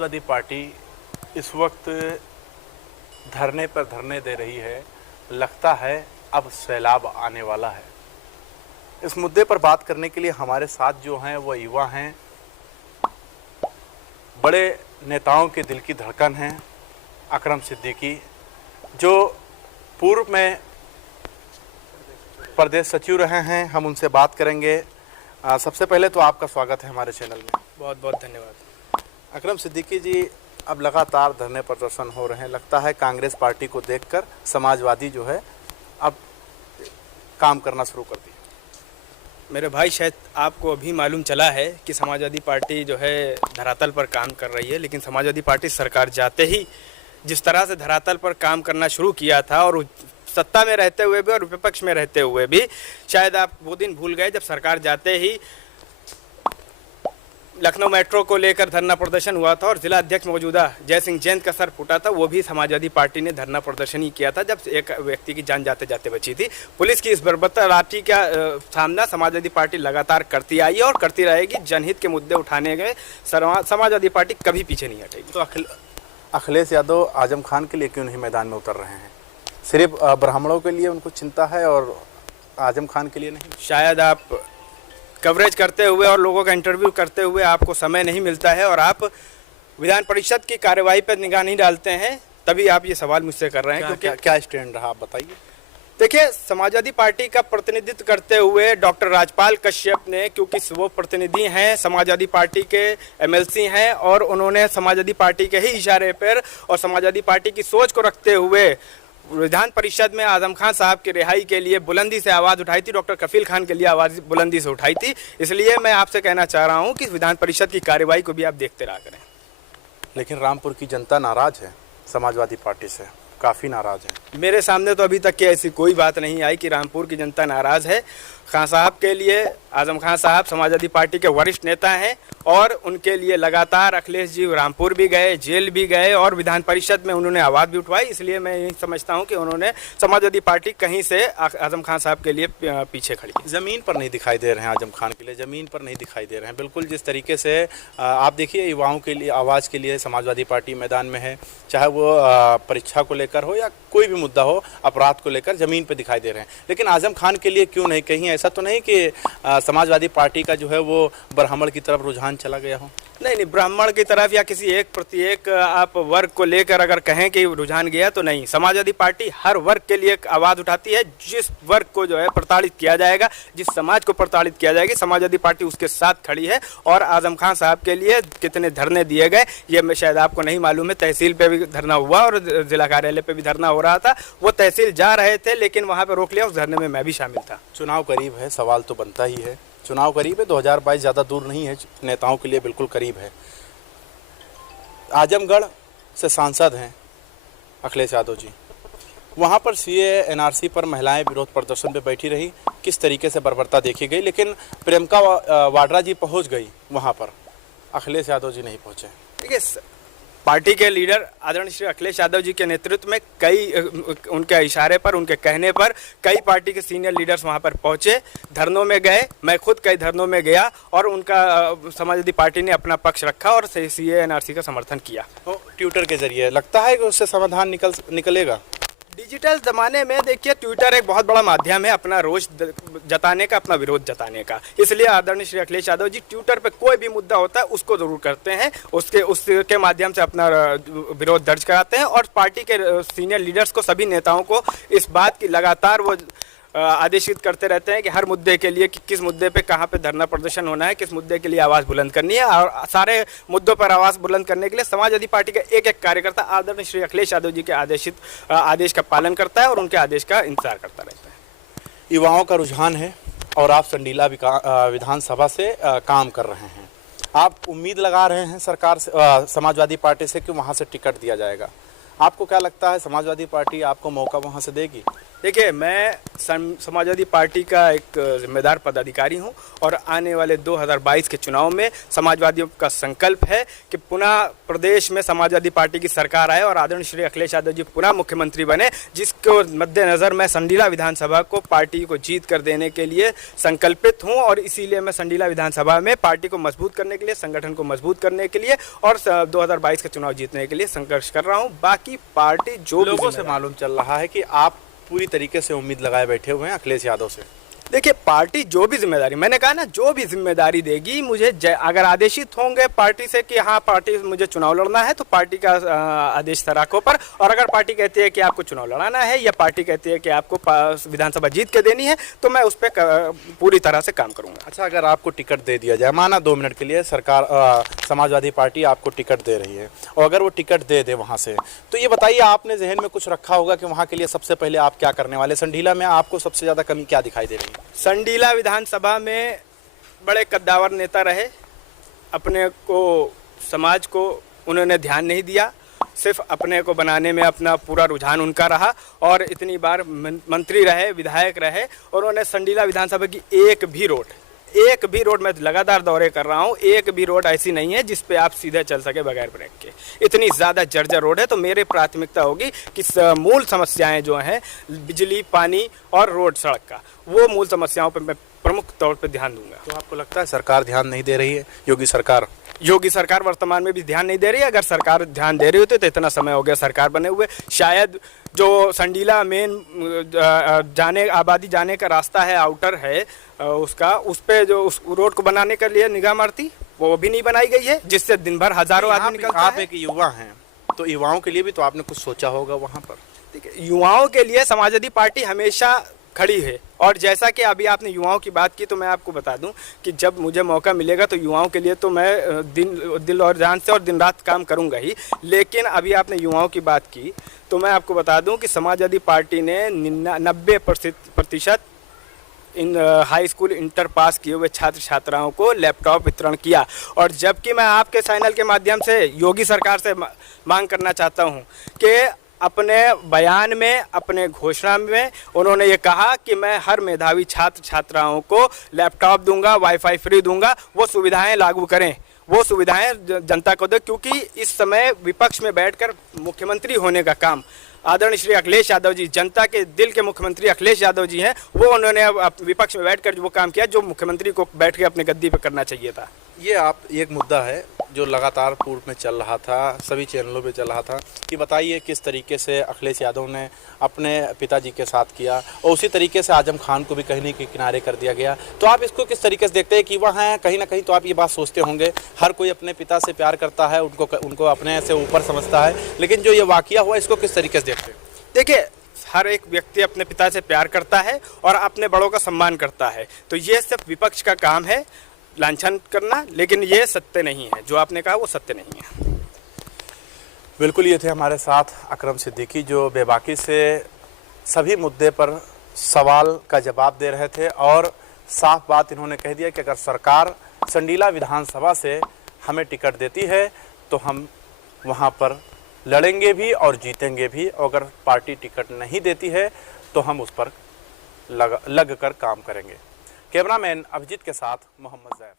Samajwadi party इस वक्त धरने पर धरने दे रही है। लगता है अब सैलाब आने वाला है। इस मुद्दे पर बात करने के लिए हमारे साथ जो हैं वो युवा हैं, बड़े नेताओं के दिल की धड़कन हैं। अकरम सिद्दीकी जो पूर्व में प्रदेश सचिव रहे हैं, हम उनसे बात करेंगे। सबसे पहले तो आपका स्वागत है हमारे चैनल में। बहुत बहुत धन्यवाद। अकरम सिद्दीकी जी, अब लगातार धरने प्रदर्शन हो रहे हैं। लगता है कांग्रेस पार्टी को देखकर समाजवादी जो है अब काम करना शुरू कर दी। मेरे भाई, शायद आपको अभी मालूम चला है कि समाजवादी पार्टी जो है धरातल पर काम कर रही है, लेकिन समाजवादी पार्टी सरकार जाते ही जिस तरह से धरातल पर काम करना शुरू किया था, और सत्ता में रहते हुए भी और विपक्ष में रहते हुए भी, शायद आप वो दिन भूल गए जब सरकार जाते ही लखनऊ मेट्रो को लेकर धरना प्रदर्शन हुआ था और जिला अध्यक्ष मौजूदा जय सिंह जैन का सर फूटा था। वो भी समाजवादी पार्टी ने धरना प्रदर्शन ही किया था जब एक व्यक्ति की जान जाते जाते बची थी। पुलिस की इस बर्बरता लाठी का सामना समाजवादी पार्टी लगातार करती आई है और करती रहेगी। जनहित के मुद्दे उठाने गए समाजवादी पार्टी कभी पीछे नहीं हटेगी। तो अखिलेश यादव आजम खान के लिए क्यों नहीं मैदान में उतर रहे हैं? सिर्फ ब्राह्मणों के लिए उनको चिंता है और आजम खान के लिए नहीं? शायद आप कवरेज करते हुए और लोगों का इंटरव्यू करते हुए आपको समय नहीं मिलता है और आप विधान परिषद की कार्यवाही पर निगाह नहीं डालते हैं, तभी आप ये सवाल मुझसे कर रहे हैं। क्योंकि क्या स्टैंड रहा, आप बताइए। देखिए, समाजवादी पार्टी का प्रतिनिधित्व करते हुए डॉक्टर राजपाल कश्यप ने, क्योंकि वो प्रतिनिधि हैं, समाजवादी पार्टी के एमएलसी हैं, और उन्होंने समाजवादी पार्टी के ही इशारे पर और समाजवादी पार्टी की सोच को रखते हुए विधान परिषद में आजम खान साहब की रिहाई के लिए बुलंदी से आवाज़ उठाई थी। डॉक्टर कफील खान के लिए आवाज़ बुलंदी से उठाई थी। इसलिए मैं आपसे कहना चाह रहा हूं कि विधान परिषद की कार्यवाही को भी आप देखते रहा करें। लेकिन रामपुर की जनता नाराज है समाजवादी पार्टी से, काफ़ी नाराज है। मेरे सामने तो अभी तक की ऐसी कोई बात नहीं आई कि रामपुर की जनता नाराज़ है। खान साहब के लिए, आजम खान साहब समाजवादी पार्टी के वरिष्ठ नेता हैं और उनके लिए लगातार अखिलेश जी रामपुर भी गए, जेल भी गए और विधान परिषद में उन्होंने आवाज़ भी उठवाई। इसलिए मैं यही समझता हूं कि उन्होंने समाजवादी पार्टी कहीं से आजम खान साहब के लिए पीछे खड़ी। ज़मीन पर नहीं दिखाई दे रहे हैं आजम खान के लिए, ज़मीन पर नहीं दिखाई दे रहे हैं। बिल्कुल जिस तरीके से आप देखिए, युवाओं के लिए, आवाज़ के लिए समाजवादी पार्टी मैदान में है, चाहे वो परीक्षा को लेकर हो या कोई भी मुद्दा हो, अपराध को लेकर ज़मीन पर दिखाई दे रहे हैं। लेकिन आजम खान के लिए क्यों नहीं? कहीं ऐसा तो नहीं कि समाजवादी पार्टी का जो है वो ब्राह्मण की तरफ रुझान चला गया हो? नहीं, ब्राह्मण की तरफ या किसी एक प्रत्येक आप वर्ग को लेकर अगर कहें कि रुझान गया तो नहीं। समाजवादी पार्टी हर वर्ग के लिए आवाज़ उठाती है। जिस वर्ग को जो है प्रताड़ित किया जाएगा, जिस समाज को प्रताड़ित किया जाएगा, समाजवादी पार्टी उसके साथ खड़ी है। और आजम खान साहब के लिए कितने धरने दिए गए ये शायद आपको नहीं मालूम है। तहसील पे भी धरना हुआ और जिला कार्यालय पे भी धरना हो रहा था। वो तहसील जा रहे थे लेकिन वहाँ पर रोक लिया। उस धरने में मैं भी शामिल था। चुनाव करीब है, सवाल तो बनता ही है। चुनाव करीब है, 2022 ज़्यादा दूर नहीं है, नेताओं के लिए बिल्कुल करीब है। आजमगढ़ से सांसद हैं अखिलेश यादव जी। वहाँ पर सीए एनआरसी पर महिलाएं विरोध प्रदर्शन पे बैठी रही, किस तरीके से बर्बरता देखी गई। लेकिन प्रियंका वाड्रा जी पहुँच गई वहाँ पर, अखिलेश यादव जी नहीं पहुँचे। देखिए, पार्टी के लीडर आदरणीय श्री अखिलेश यादव जी के नेतृत्व में कई, उनके इशारे पर, उनके कहने पर कई पार्टी के सीनियर लीडर्स वहां पर पहुंचे, धरनों में गए। मैं खुद कई धरनों में गया और उनका समाजवादी पार्टी ने अपना पक्ष रखा और सीए एनआरसी का समर्थन किया। तो ट्विटर के जरिए लगता है कि उससे समाधान निकलेगा? डिजिटल ज़माने में देखिए, ट्विटर एक बहुत बड़ा माध्यम है अपना रोष जताने का, अपना विरोध जताने का। इसलिए आदरणीय श्री अखिलेश यादव जी ट्विटर पे कोई भी मुद्दा होता है उसको ज़रूर करते हैं, उसके माध्यम से अपना विरोध दर्ज कराते हैं। और पार्टी के सीनियर लीडर्स को, सभी नेताओं को इस बात की लगातार वो आदेशित करते रहते हैं कि हर मुद्दे के लिए किस मुद्दे पे कहाँ पे धरना प्रदर्शन होना है, किस मुद्दे के लिए आवाज़ बुलंद करनी है। और सारे मुद्दों पर आवाज़ बुलंद करने के लिए समाजवादी पार्टी का एक एक कार्यकर्ता आदरणीय श्री अखिलेश यादव जी के आदेश का पालन करता है और उनके आदेश का इंतजार करता रहता है। युवाओं का रुझान है और आप संडीला विधानसभा से काम कर रहे हैं। आप उम्मीद लगा रहे हैं सरकार से, समाजवादी पार्टी से कि वहाँ से टिकट दिया जाएगा। आपको क्या लगता है, समाजवादी पार्टी आपको मौका वहाँ से देगी? देखिए, मैं समाजवादी पार्टी का एक जिम्मेदार पदाधिकारी हूं और आने वाले 2022 के चुनाव में समाजवादियों का संकल्प है कि पुनः प्रदेश में समाजवादी पार्टी की सरकार आए और आदरणीय श्री अखिलेश यादव जी पुनः मुख्यमंत्री बने, जिसको मद्देनज़र मैं संडीला विधानसभा को पार्टी को जीत कर देने के लिए संकल्पित हूँ। और इसीलिए मैं संडीला विधानसभा में पार्टी को मजबूत करने के लिए, संगठन को मजबूत करने के लिए और 2022 का चुनाव जीतने के लिए संघर्ष कर रहा हूँ। बाकी पार्टी जो लोगों से मालूम चल रहा है कि आप पूरी तरीके से उम्मीद लगाए बैठे हुए हैं अखिलेश यादव से। देखिए, पार्टी जो भी जिम्मेदारी, मैंने कहा ना, जो भी जिम्मेदारी देगी मुझे, अगर आदेशित होंगे पार्टी से कि हाँ पार्टी मुझे चुनाव लड़ना है, तो पार्टी का आदेश सराखों पर। और अगर पार्टी कहती है कि आपको चुनाव लड़ाना है या पार्टी कहती है कि आपको विधानसभा जीत के देनी है, तो मैं उस पर पूरी तरह से काम करूँगा। अच्छा, अगर आपको टिकट दे दिया जाए, माना 2 मिनट के लिए सरकार समाजवादी पार्टी आपको टिकट दे रही है, और अगर वो टिकट दे दे वहाँ से, तो ये बताइए आपने जहन में कुछ रखा होगा कि वहाँ के लिए सबसे पहले आप क्या करने वाले? संडीला में आपको सबसे ज़्यादा कमी क्या दिखाई दे रही है? संडीला विधानसभा में बड़े कद्दावर नेता रहे, अपने को, समाज को उन्होंने ध्यान नहीं दिया, सिर्फ अपने को बनाने में अपना पूरा रुझान उनका रहा। और इतनी बार मंत्री रहे, विधायक रहे, और उन्होंने संडीला विधानसभा की एक भी रोड मैं लगातार दौरे कर रहा हूँ, एक भी रोड ऐसी नहीं है जिस पे आप सीधे चल सके बगैर ब्रेक के। इतनी ज़्यादा जर्जर रोड है। तो मेरी प्राथमिकता होगी कि मूल समस्याएं जो हैं, बिजली, पानी और रोड, सड़क का, वो मूल समस्याओं पर मैं प्रमुख तौर पर ध्यान दूंगा। तो आपको लगता है सरकार ध्यान नहीं दे रही है? योगी सरकार वर्तमान में भी ध्यान नहीं दे रही है। अगर सरकार ध्यान दे रही होती तो इतना समय हो गया सरकार बने हुए, शायद जो संडीला मेन आबादी जाने का रास्ता है, आउटर है उसका, उस पे जो उस रोड को बनाने के लिए निगाह मारती, वो भी नहीं बनाई गई है, जिससे दिन भर हजारों आदमी निकलता है। आप एक युवा हैं, तो युवाओं के लिए भी तो आपने कुछ सोचा होगा वहाँ पर। देखिए, युवाओं के लिए समाजवादी पार्टी हमेशा खड़ी है। और जैसा कि अभी आपने युवाओं की बात की, तो मैं आपको बता दूं कि जब मुझे मौका मिलेगा तो युवाओं के लिए तो मैं दिल और जान से और दिन रात काम करूंगा ही। लेकिन अभी आपने युवाओं की बात की, तो मैं आपको बता दूं कि समाजवादी पार्टी ने 90% इन हाई स्कूल इंटर पास किए हुए छात्र छात्राओं को लैपटॉप वितरण किया। और जबकि मैं आपके चैनल के माध्यम से योगी सरकार से मांग करना चाहता हूं कि अपने बयान में, अपने घोषणा में उन्होंने ये कहा कि मैं हर मेधावी छात्र छात्राओं को लैपटॉप दूंगा, वाईफाई फ्री दूंगा, वो सुविधाएं लागू करें, वो सुविधाएं जनता को दें। क्योंकि इस समय विपक्ष में बैठकर मुख्यमंत्री होने का काम आदरणीय श्री अखिलेश यादव जी, जनता के दिल के मुख्यमंत्री अखिलेश यादव जी हैं, वो उन्होंने विपक्ष में बैठकर वो काम किया जो मुख्यमंत्री को बैठ के अपने गद्दी पर करना चाहिए था। ये एक मुद्दा है जो लगातार पूर्व में चल रहा था, सभी चैनलों पे चल रहा था, कि बताइए किस तरीके से अखिलेश यादव ने अपने पिताजी के साथ किया, और उसी तरीके से आजम खान को भी कहीं के किनारे कर दिया गया। तो आप इसको किस तरीके से देखते हैं कि वह हैं कहीं ना कहीं, तो आप ये बात सोचते होंगे हर कोई अपने पिता से प्यार करता है, उनको अपने से ऊपर समझता है, लेकिन जो ये वाकया हुआ इसको किस तरीके से देखते हैं? देखिए, हर एक व्यक्ति अपने पिता से प्यार करता है और अपने बड़ों का सम्मान करता है। तो ये सिर्फ विपक्ष का काम है लांछन करना, लेकिन ये सत्य नहीं है। जो आपने कहा वो सत्य नहीं है। बिल्कुल, ये थे हमारे साथ अकरम सिद्दीकी, जो बेबाकी से सभी मुद्दे पर सवाल का जवाब दे रहे थे, और साफ बात इन्होंने कह दिया कि अगर सरकार संडीला विधानसभा से हमें टिकट देती है तो हम वहाँ पर लड़ेंगे भी और जीतेंगे भी, और अगर पार्टी टिकट नहीं देती है तो हम उस पर लग कर काम करेंगे। कैमरामैन अभिजीत के साथ मोहम्मद ज़ैफ।